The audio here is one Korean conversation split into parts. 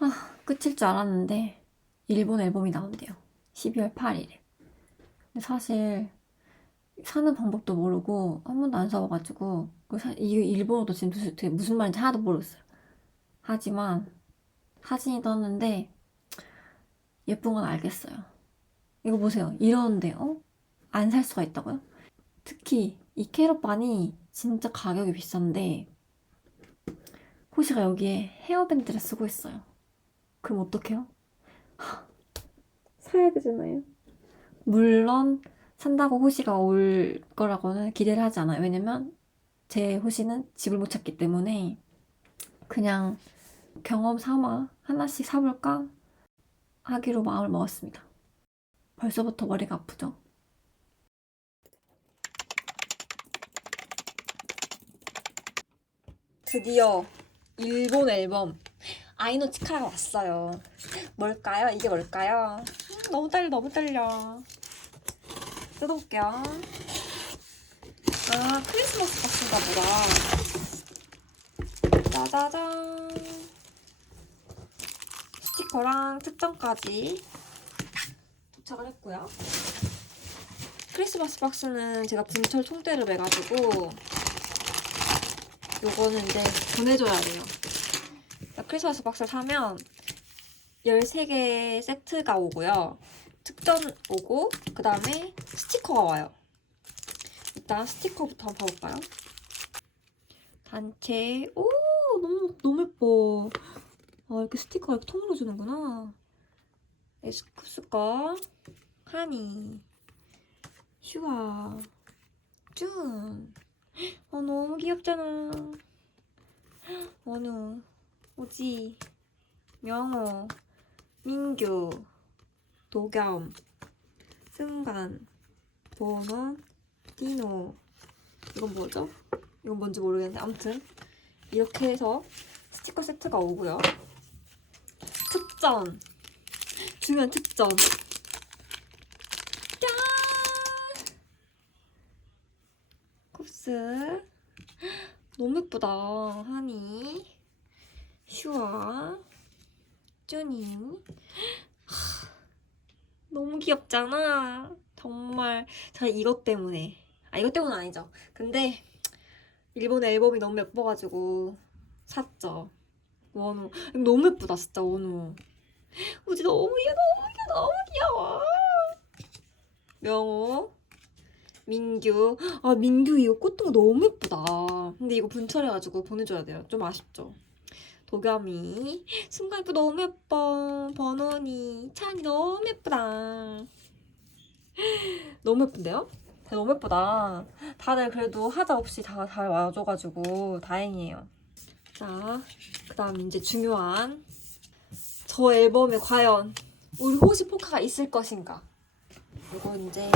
아, 끝일 줄 알았는데 일본 앨범이 나온대요. 12월 8일에. 근데 사실 사는 방법도 모르고 한 번도 안 사봐가지고 그 사- 이게 일본어도 지금 무슨, 무슨 말인지 하나도 모르겠어요. 하지만 사진이 떴는데 예쁜 건 알겠어요. 이거 보세요. 이러는데 어? 안 살 수가 있다고요? 특히 이 캐럿반이 진짜 가격이 비싼데 호시가 여기에 헤어밴드를 쓰고 있어요. 그럼 어떡해요? 사야 되잖아요. 물론 산다고 호시가 올 거라고는 기대를 하지 않아요. 왜냐면 제 호시는 집을 못 찾기 때문에 그냥 경험 삼아 하나씩 사볼까 하기로 마음을 먹었습니다. 벌써부터 머리가 아프죠? 드디어 일본 앨범 아이노 치카가 왔어요. 뭘까요? 이게 뭘까요? 음, 너무 떨려, 너무 떨려. 뜯어볼게요. 아, 크리스마스 박스인가 보다. 짜자잔. 스티커랑 특전까지 도착을 했고요. 크리스마스 박스는 제가 분철 통대를 매가지고 요거는 이제 보내줘야 돼요. 크리스마스 박스를 사면 13개 세트가 오고요. 특전 오고 그 다음에 스티커가 와요. 일단 스티커부터 한번 봐볼까요? 단체 오 너무 너무 예뻐. 아 이렇게 스티커 이렇게 통으로 주는구나. 에스쿠스 거 하니 슈아 준. 어 너무 귀엽잖아. 원우 오지 명호 민규 도겸 승관 보원 디노. 이건 뭐죠? 이건 뭔지 모르겠는데 아무튼 이렇게 해서 스티커 세트가 오고요. 특전. 중요한 특전. 짠! 쿱스. 너무 예쁘다 하니 슈아 쭈니. 하, 너무 귀엽잖아. 정말. 제가 이것 때문에. 아 이것 때문은 아니죠. 근데 일본 앨범이 너무 예뻐가지고 샀죠. 원우. 너무 예쁘다 진짜 원우. 우지 너무 귀여워 너무 귀여워 너무 귀여워. 명호. 민규. 아 민규 이거 꽃등 너무 예쁘다. 근데 이거 분철해가지고 보내줘야 돼요. 좀 아쉽죠 도겸이. 순간 예뻐 너무 예뻐. 번원이 찬이 너무 예쁘다. 너무 예쁜데요? 너무 예쁘다. 다들 그래도 하자 없이 다 잘 와줘가지고 다행이에요. 자 그 다음 이제 중요한 저 앨범에 과연 우리 호시 포카가 있을 것인가? 이거 이제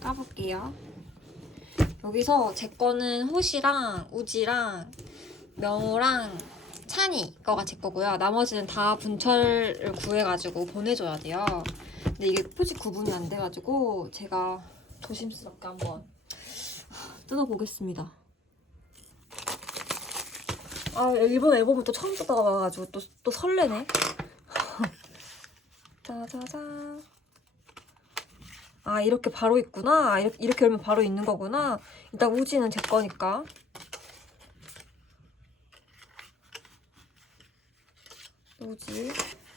까볼게요. 여기서 제 거는 호시랑 우지랑 명호랑 찬이 거가 제 거고요. 나머지는 다 분철을 구해가지고 보내줘야 돼요. 근데 이게 표지 구분이 안 돼가지고 제가 조심스럽게 한번 뜯어보겠습니다. 아 일본 앨범을 또 처음 뜯어봐가지고 또, 또 설레네. 짜자잔. 아 이렇게 바로 있구나. 이렇게, 이렇게 열면 바로 있는 거구나. 일단 우지는 제 거니까. 우지.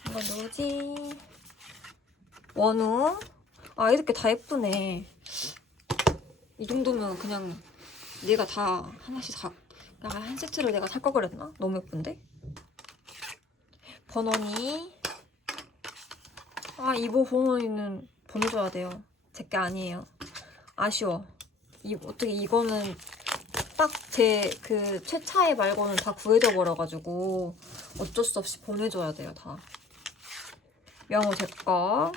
이건 우지. 원우. 아 이렇게 다 예쁘네. 이 정도면 그냥 내가 다 하나씩 다. 그냥 한 세트를 내가 살 걸 그랬나? 너무 예쁜데? 번원이. 아 이보 번원이는 보내줘야 돼요. 제게 아니에요. 아쉬워. 이, 어떻게 이거는 딱 제 그 최차에 말고는 다 구해져 버려가지고 어쩔 수 없이 보내줘야 돼요, 다. 명호 제 거.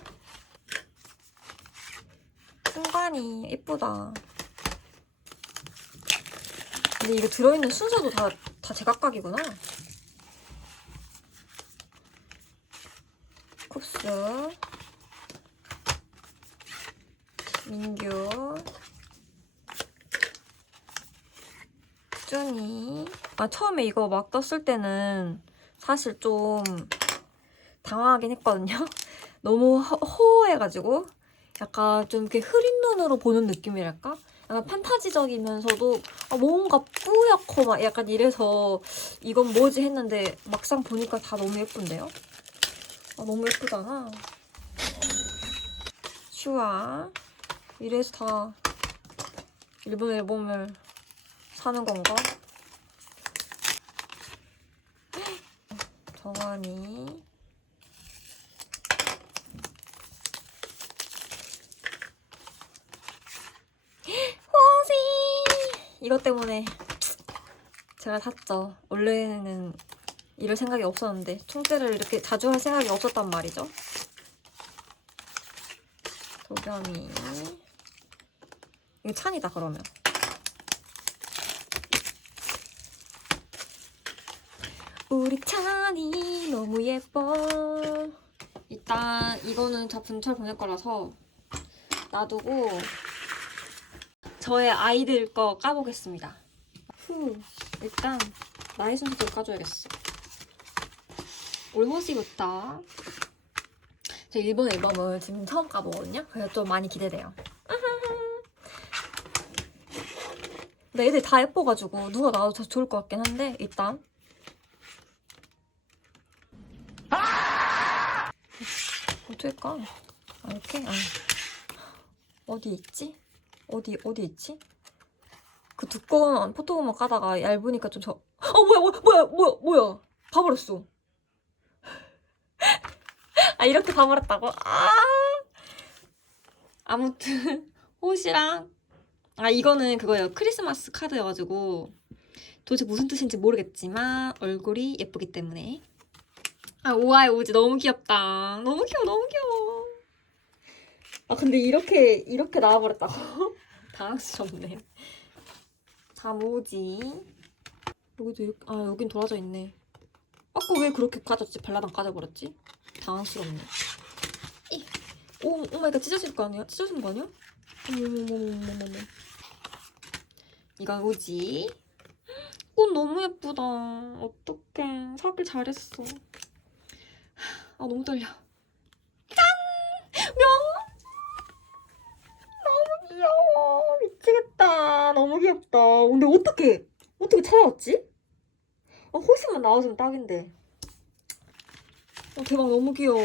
순간이 예쁘다. 근데 이게 들어있는 순서도 다, 다 제각각이구나. 쿱스. 민규. 쭈니. 아, 처음에 이거 막 떴을 때는 사실 좀 당황하긴 했거든요. 너무 허, 허해가지고 약간 좀 이렇게 흐린 눈으로 보는 느낌이랄까? 약간 판타지적이면서도 아, 뭔가 뿌옇고 막 약간 이래서 이건 뭐지 했는데 막상 보니까 다 너무 예쁜데요? 아, 너무 예쁘잖아. 슈아 이래서 다 일본 앨범을 사는 건가? 정한이 호시 이것 때문에 제가 샀죠. 원래는 이럴 생각이 없었는데 총대를 이렇게 자주 할 생각이 없었단 말이죠. 도겸이. 이거 찬이다 그러면. 우리 찬 이 너무 예뻐. 일단 이거는 다 분철 보낼 거라서 놔두고 저의 아이들 거 까보겠습니다. 후 일단 나의 순서대로 까줘야겠어. 올호시부터? 제 일본 앨범을 지금 처음 까보거든요. 그래서 좀 많이 기대돼요. 근데 애들 다 예뻐가지고 누가 나와도 더 좋을 것 같긴 한데 일단 어떻게 까? 아, 이렇게? 아. 어디 있지? 어디 어디 있지? 그 두꺼운 포토본만 까다가 얇으니까 좀 저. 어 뭐야 뭐야 뭐야 뭐야 뭐야 가버렸어. 아 이렇게 가버렸다고? 아 아무튼 옷이랑 아 이거는 그거예요 크리스마스 카드여가지고 도대체 무슨 뜻인지 모르겠지만 얼굴이 예쁘기 때문에 아 오아이 오지. 너무 귀엽다. 너무 귀여워 너무 귀여워. 아 근데 이렇게 이렇게 나와버렸다고? 당황스럽네. 잠오지. 여기도 이렇게 아 여긴 돌아져 있네. 아까 왜 그렇게 까졌지? 발라당 까져버렸지? 당황스럽네. 이. 오 오마이갓. 찢어질 거 아니야? 찢어진 거 아니야? 어머머머머머머. 이건 오지. 꽃 너무 예쁘다. 어떡해. 사길 잘했어 아 너무 떨려. 짠! 명호! 너무 귀여워. 미치겠다. 너무 귀엽다. 근데 어떻게 어떻게 찾아왔지? 아, 호시만 나와주면 딱인데. 어, 대박 너무 귀여워.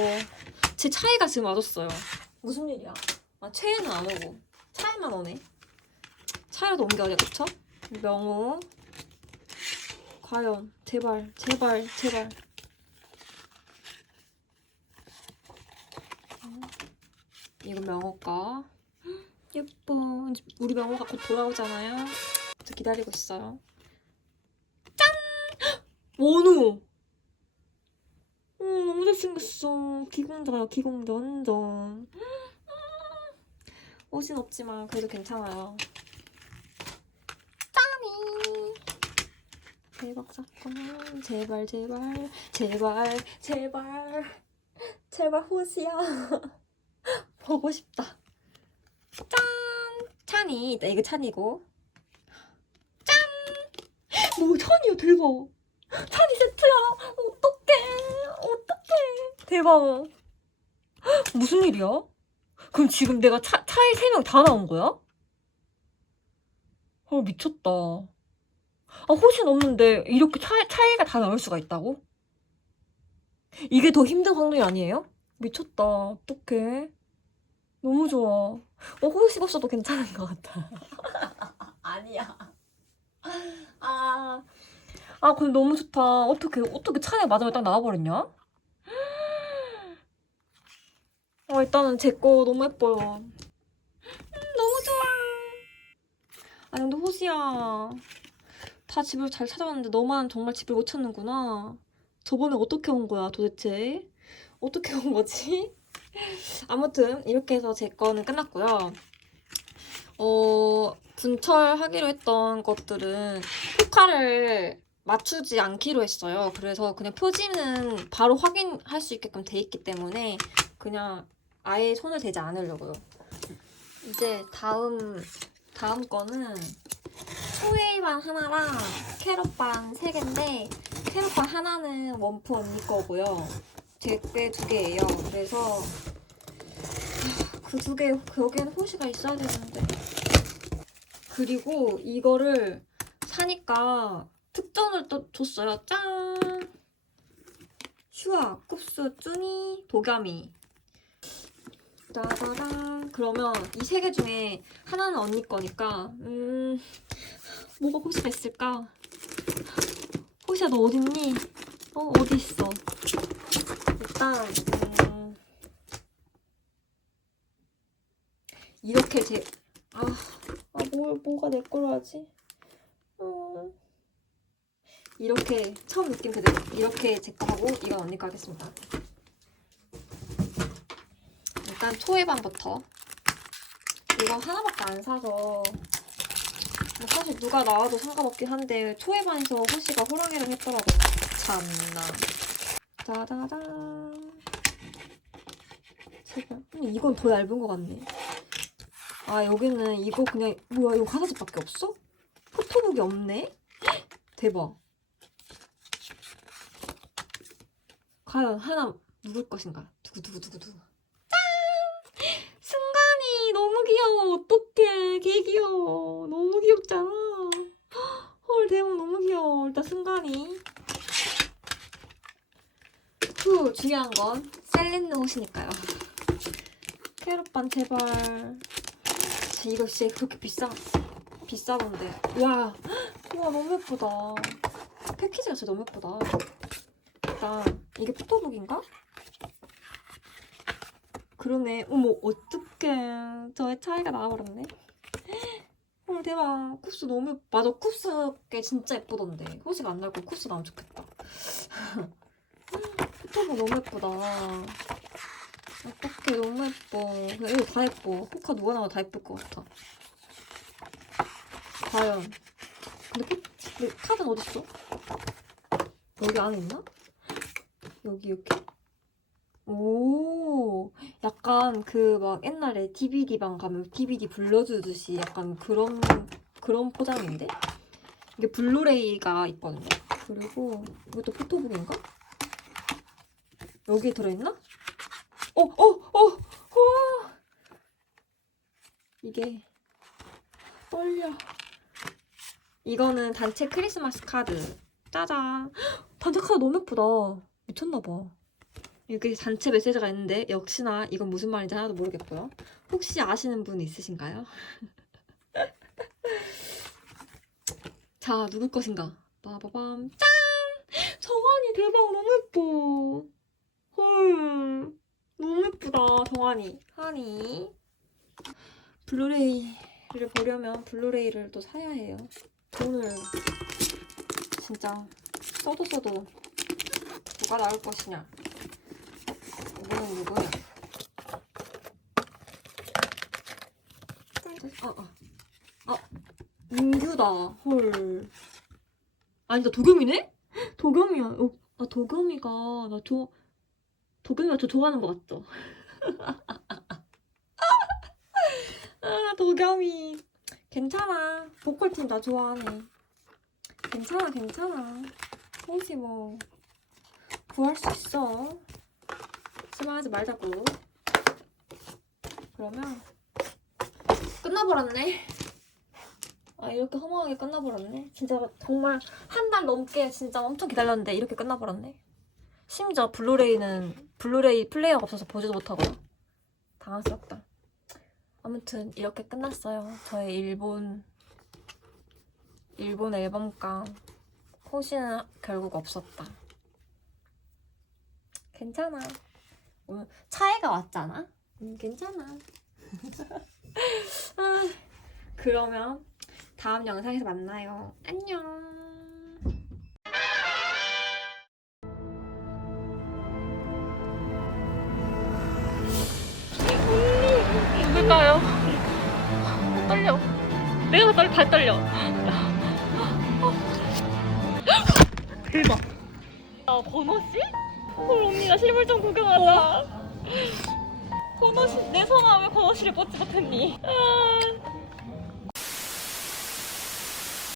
제 차이가 지금 와줬어요. 무슨 일이야? 아 최애는 안 오고 차이만 오네. 차이라도 옮겨야 그쵸? 명호. 과연 제발 제발 제발. 이거 명호가 예뻐. 이제 우리 명호가 곧 돌아오잖아요. 저 기다리고 있어요. 짠! 원우! 어, 너무 잘생겼어. 기공자야 기공자 완전. 옷은 없지만 그래도 괜찮아요. 짠이 대박 사건. 제발 제발 제발 제발. 제발 호시야 보고 싶다. 짠! 찬이. 나 이거 찬이고. 짠! 뭐 찬이야 대박. 찬이 세트야. 어떡해. 어떡해. 대박. 무슨 일이야? 그럼 지금 내가 차, 차에 세명다 나온 거야? 어 미쳤다. 아 호신 없는데 이렇게 차, 차이가 다 나올 수가 있다고? 이게 더 힘든 확률이 아니에요? 미쳤다. 어떡해. 너무 좋아. 어, 호식 없어도 괜찮은 것 같아. 아니야. 아, 아, 근데 너무 좋다. 어떻게, 어떻게 차에 맞으면 딱 나와버렸냐? 어, 일단은 제 거 너무 예뻐요. 음, 너무 좋아. 아, 근데 호시야. 다 집을 잘 찾아왔는데 너만 정말 집을 못 찾는구나. 저번에 어떻게 온 거야, 도대체? 어떻게 온 거지? 아무튼 이렇게 해서 제 거는 끝났고요. 어, 분철하기로 했던 것들은 포카를 맞추지 않기로 했어요. 그래서 그냥 표지는 바로 확인할 수 있게끔 돼 있기 때문에 그냥 아예 손을 대지 않으려고요. 이제 다음 다음 거는 초웨이반 하나랑 캐럿반 세 개인데 캐럿반 하나는 원프 언니 거고요. 제게 두 개예요. 그래서 그 두 개, 여기에는 호시가 있어야 되는데. 그리고 이거를 사니까 특전을 또 줬어요. 짠! 슈아, 쿱스, 쭈니, 도가미. 따다란. 그러면 이 세 개 중에 하나는 언니 거니까, 음, 뭐가 호시가 있을까? 호시야, 너 어딨니? 어, 어디 있어? 일단, 음, 이렇게 제, 아, 아, 뭘, 뭐가 내 거로 하지? 음, 이렇게 처음 느낌 그대로 이렇게 제 거 하고 이건 언니 거 하겠습니다. 일단 초회반부터 이거 하나밖에 안 사서 뭐 사실 누가 나와도 상관없긴 한데 초회반에서 호시가 호랑이를 했더라고요. 참나. 짜자잔. 이건 더 얇은 것 같네. 아 여기는 이거 그냥 뭐야 이거 하나씩밖에 없어? 포토북이 없네? 헉, 대박. 과연 하나 누굴 것인가? 두구 두구 두구 두구. 짠! 승관이 너무 귀여워. 어떡해. 개 귀여워. 너무 귀엽잖아. 헐 대박 너무 귀여워. 일단 승관이. 후 중요한 건 셀린느 옷이니까요. 캐럿반 제발. 진짜 이거 진짜 그렇게 비싸 비싸던데. 와, 와 너무 예쁘다. 패키지가 진짜 너무 예쁘다. 일단 이게 포토북인가? 그러네. 어머 어떡해. 저의 차이가 나와버렸네. 어 대박. 쿱스 너무 예뻐. 맞아 쿱스 게 진짜 예쁘던데. 호시가 안거 쿱스 나오면 좋겠다. 포토북 너무 예쁘다. 어떡해 너무 예뻐. 이거 다 예뻐. 포카 누가 나와도 다 예쁠 것 같아. 과연. 근데, 포, 근데 카드는 어딨어? 여기 안에 있나? 여기 이렇게. 오, 약간 그 막 옛날에 DVD방 가면 DVD 불러주듯이 약간 그런 그런 포장인데 이게 블루레이가 있거든요. 그리고 이것도 포토북인가? 여기에 들어있나? 어, 어, 어, 어. 이게 떨려. 이거는 단체 크리스마스 카드. 짜잔. 단체 카드 너무 예쁘다. 미쳤나봐. 여기 단체 메시지가 있는데 역시나 이건 무슨 말인지 하나도 모르겠고요. 혹시 아시는 분 있으신가요? 자, 누구 것인가? 빠바밤. 짠! 정한이 대박 너무 예뻐. 헐. 너무 예쁘다, 정한이. 하니. 블루레이를 보려면 블루레이를 또 사야 해요. 돈을 진짜 써도 써도 누가 나올 것이냐. 이거는 누구야? 아, 아. 아, 민규다. 헐. 아니다, 도겸이네? 도겸이야. 어, 아, 도겸이가, 나 조, 도겸이가 저 좋아하는 것 같죠? 아, 도겸이. 괜찮아. 보컬팀 나 좋아하네. 괜찮아, 괜찮아. 혹시 뭐, 구할 수 있어. 실망하지 말자고. 그러면, 끝나버렸네. 아, 이렇게 허무하게 끝나버렸네. 진짜 정말 한 달 넘게 진짜 엄청 기다렸는데 이렇게 끝나버렸네. 심지어 블루레이는 블루레이 플레이어가 없어서 보지도 못하고요. 당황스럽다. 아무튼 이렇게 끝났어요. 저의 일본 일본 앨범깡 호시는 결국 없었다. 괜찮아. 오늘 차이가 왔잖아. 음, 괜찮아. 아, 그러면 다음 영상에서 만나요. 안녕. 더 떨려, 다 떨려. 대박. 아, 건호 씨? 헐, 언니, 나 실물 좀 구경하자. 건호 씨, 내 성함 왜 건호 씨를 뽑지 못했니? 아.